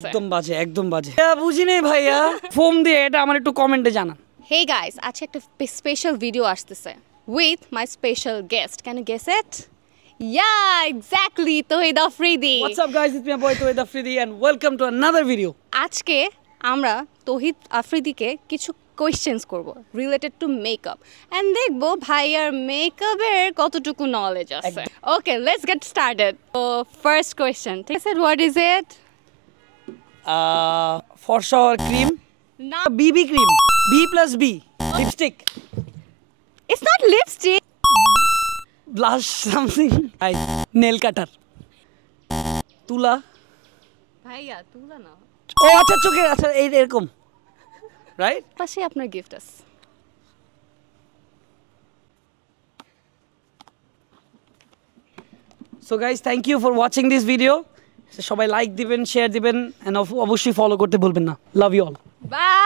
একদম বাজে একদম বাজে বুঝি নেই ভাইয়া ফোন দিয়ে এটা আমার একটু কমেন্টে জানান Hey guys, আজকে একটা স্পেশাল ভিডিও আসতেছে with my special guest. Can you guess it? Yeah, exactly. Tawhid Afridi. What's up guys, it's my boy Tawhid Afridi and welcome to another video. আজকে আমরা তৌহিদ আফ্রিদিকে কিছু কোয়েশ্চেন্স করব রিলেটেড টু মেকআপ এন্ড দেখব ভাইয়ার মেকআপের কতটুকু knowledge আছে okay let's get started তো ফার্স্ট কোয়েশ্চেন ঠিক আছে হোয়াট ইজ ইট ফর্সা ক্রিম না BB cream B plus B lipstick it's not lipstick blush something eye nail cutter তুলা ভাইয়া তুলা না ও আচ্ছা চোখে আচ্ছা এই এরকম রাইট পাশে আপনার গিফট আছে so guys thank you for watching this video সবাই লাইক দিবেন শেয়ার দিবেন এন্ড অবশ্যই ফলো করতে ভুলবেন না লাভ ইউ অল বাই